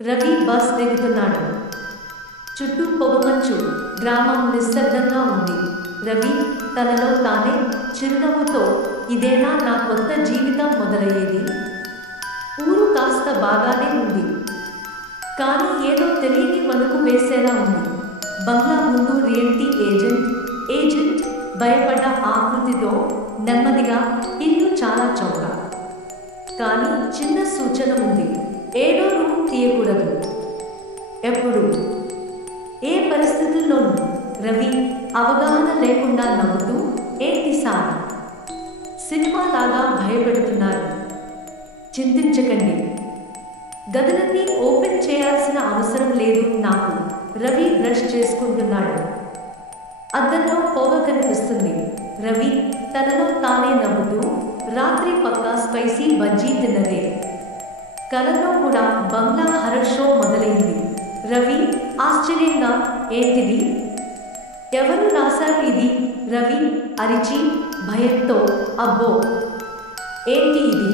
Ravi bus దిగుతున్నాడు. చుట్టూ పొగమంచు. గ్రామం నిశ్శబ్దంగా ఉంది. రవి తనలో తానే చిరునవ్వుతో ఇదేనా నా కొత్త జీవితం మొదలయ్యేది? ఊరు కాస్త బాగానే ఉంది, కానీ ఏదో తెలియని వణుకు వేసేలా ఉంది. బంగ్లా ముందు రియల్టీ ఏజెంట్ భయపడ్డ ఆకృతితో నెమ్మదిగా ఇల్లు చాలా చౌక, కానీ చిన్న సూచన ఉంది. ఏడో రూమ్ తీయకూడదు ఎప్పుడు, ఏ పరిస్థితుల్లోనూ. రవి అవగాహన లేకుండా నవ్వుతూ, ఏంటి సార్, సినిమాలాగా భయపెడుతున్నారు? చింతించకండి, గదులన్నీ ఓపెన్ చేయాల్సిన అవసరం లేదు నాకు. రవి బ్రష్ చేసుకుంటున్నాడు. అద్దంలో పొగ కనిపిస్తుంది. రవి తనలో తానే నవ్వుతూ, రాత్రి పక్కా స్పైసీ బజ్జీ తిన్నదే. కలలో కూడా బంగ్లా హర్రర్ షో మొదలైంది. రవి ఆశ్చర్యంగా, ఏంటిది? ఎవరు రాశారు ఇది? రవి అరిచి భయంతో, అబ్బో, ఏంటి ఇది?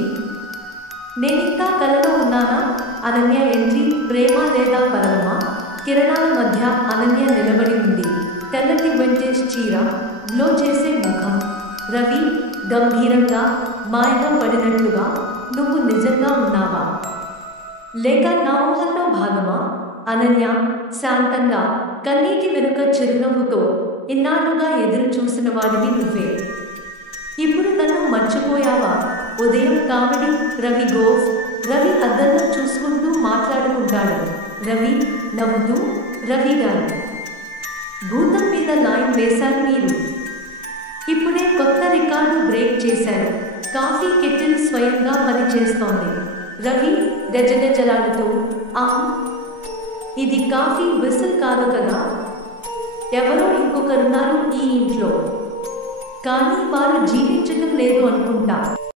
నేనింకా కలలో ఉన్నానా? అనన్య ఎంట్రీ. ప్రేమ లేదా పరమా? కిరణాల మధ్య అనన్య నిలబడి ఉంది. తెల్లటి వెంటేజ్ చీర, గ్లో చేసే ముఖం. రవి గంభీరంగా, మాయగా పడినట్లుగా, నువ్వు నిజంగా ఉన్నావా, లేక నా ఊహల్లో భాగమా? అనన్య శాంతంగా, కన్నీటి వెనుక చిరునవ్వుతో, ఇన్నాళ్ళుగా ఎదురు చూసిన వాడివి నువ్వే. ఇప్పుడు నన్ను మర్చిపోయావా? ఉదయం కామెడీ. రవి గోఫ్. రవి అద్దంలో చూసుకుంటూ మాట్లాడుకుంటాడు. రవి నవ్వుతూ, రవి గారు, భూతం మీద లైన్ వేశారు మీరు. ఇప్పుడే కొత్త రికార్డు బ్రేక్ చేశారు. కాఫీ కెటిల్ స్వయంగా పనిచేస్తోంది. రవి గజగజలాడుతూ, ఇది కాఫీ విసిల్ కాదు కదా? ఎవరో ఇంకొకరున్నారు ఈ ఇంట్లో, కానీ వారు జీవించడం లేదు అనుకుంటా.